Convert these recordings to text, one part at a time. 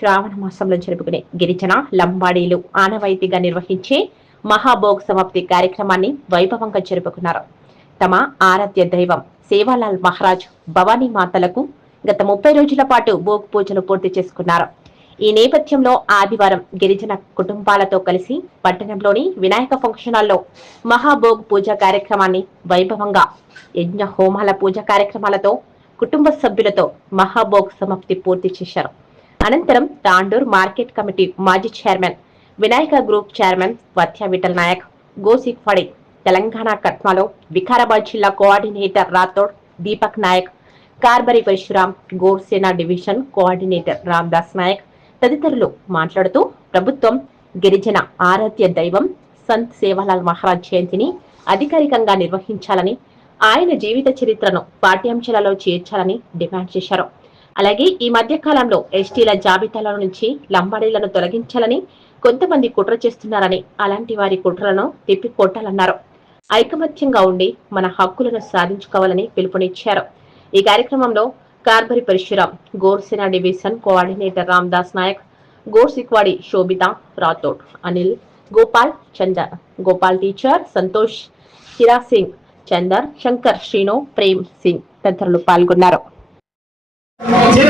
శ్రావణ మాసంలో జరుపుకునే గిరిజన లంబాడీలు ఆనవాయితీగా నిర్వహించే మహాభోగ్ సమాప్తి కార్యక్రమాన్ని వైభవంగా జరుపుకున్నారు. తమ ఆరాధ్య దైవం సేవాలాల్ మహారాజ్ భవానీ మాతలకు గత ముప్పై రోజుల పాటు భోగ్ పూజలు పూర్తి చేసుకున్నారు. ఈ నేపథ్యంలో ఆదివారం గిరిజన కుటుంబాలతో కలిసి పట్టణంలోని వినాయక ఫంక్షన్ హాల్లో మహాభోగ్ పూజ కార్యక్రమాన్ని వైభవంగా యజ్ఞ హోమాల పూజ కార్యక్రమాలతో కుటుంబ సభ్యులతో మహాభోగ్ సమాప్తి పూర్తి చేశారు. అనంతరం తాండూర్ మార్కెట్ కమిటీ మాజీ chairman Vinayaka group chairman Vatya Vithal Nayak గోసిక్ఫడి Telangana కట్మాలో వికారాబాద్ జిల్లా coordinator Rathod Deepak Nayak Karbari Parashuram Gorsena division coordinator Ramdas Nayak తదితరులు మాట్లాడుతూ ప్రభుత్వం గిరిజన ఆరాధ్య దైవం సంత్ సేవాలాల్ మహారాజ్ జయంతిని అధికారికంగా నిర్వహించాలని ఆయన జీవిత చరిత్రను పాఠ్యాంశాలలో చేర్చాలని డిమాండ్ చేశారు. అలాగే ఈ మధ్య కాలంలో ఎస్టీల జాబితాల నుంచి లంబాడీలను తొలగించాలని కొంతమంది కుట్ర చేస్తున్నారని అలాంటి వారి కుట్రలను తిప్పికొట్టాలన్నారు. ఐకమత్యంగా ఉండి మన హక్కులను సాధించుకోవాలని పిలుపునిచ్చారు. ఈ కార్యక్రమంలో Karbari Parashuram Gorsena division coordinator Ramdas Nayak Gorsikwadi Shobhitha Rathod Anil Gopal Chander Gopal teacher Santosh Hira Singh Chander Shankar Srinu Prem Singh తదితరులు పాల్గొన్నారు. 前面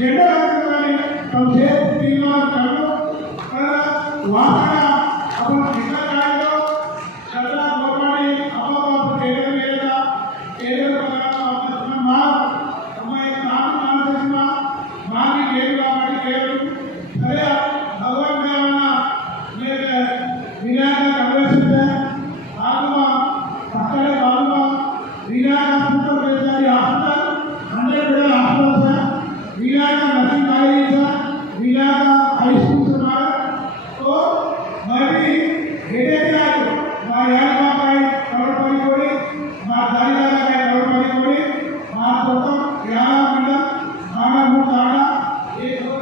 ટેન્ડર હાથ કરવાની તમે છે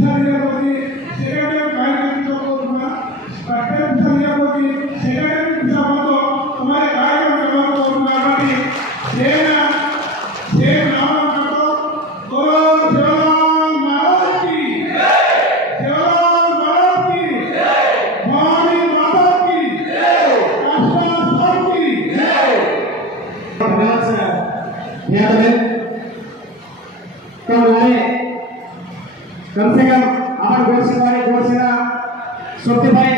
বিচার সত্যি ভাই